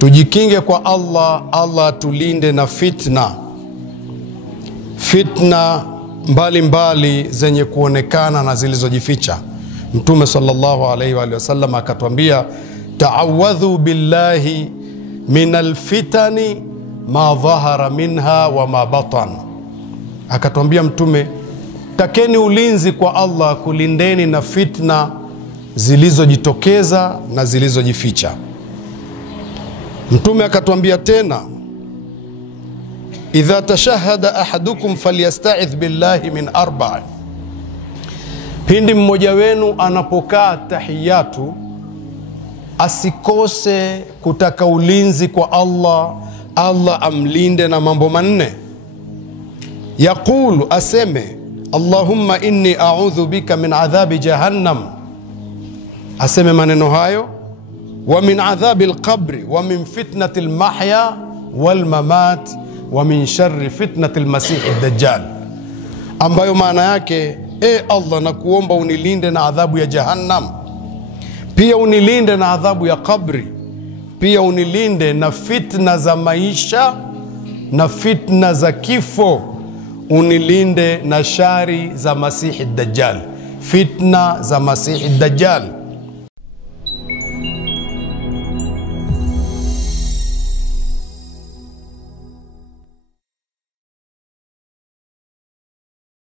Tujikinge kwa Allah, Allah tulinde na fitna mbalimbali zenye kuonekana na zilizojificha. Mtume sallallahu alaihi wa sallam akatuambia, ta'awadhu billahi minal fitani ma dhahara minha wa ma batan. Akatuambia Mtume, takeni ulinzi kwa Allah, kulindeni na fitna zilizojitokeza na zilizojificha. Mtume akatuambia tena, idha tashahada ahadukum falyasta'idh billahi min arba'a. Pindi mmoja wenu anapokaa tahiyatu, asikose kutaka ulinzi kwa Allah, Allah amlinde na mambo manne. Yaqulu, aseme, Allahumma inni a'udhu bika min adhabi jahannam. Aseme maneno hayo, wa min adhabi alqabri wa min fitnati almahya walmamat wa min sharri fitnati almasih ad-dajjal, ambayo maana yake, Allah, na kuomba unilinde na adhabu ya jahannam, pia unilinde na adhabu ya kabri, pia unilinde na fitna za maisha na fitna za kifo, unilinde na shari za Masihi Dajjal, fitna za Masihi Dajjal.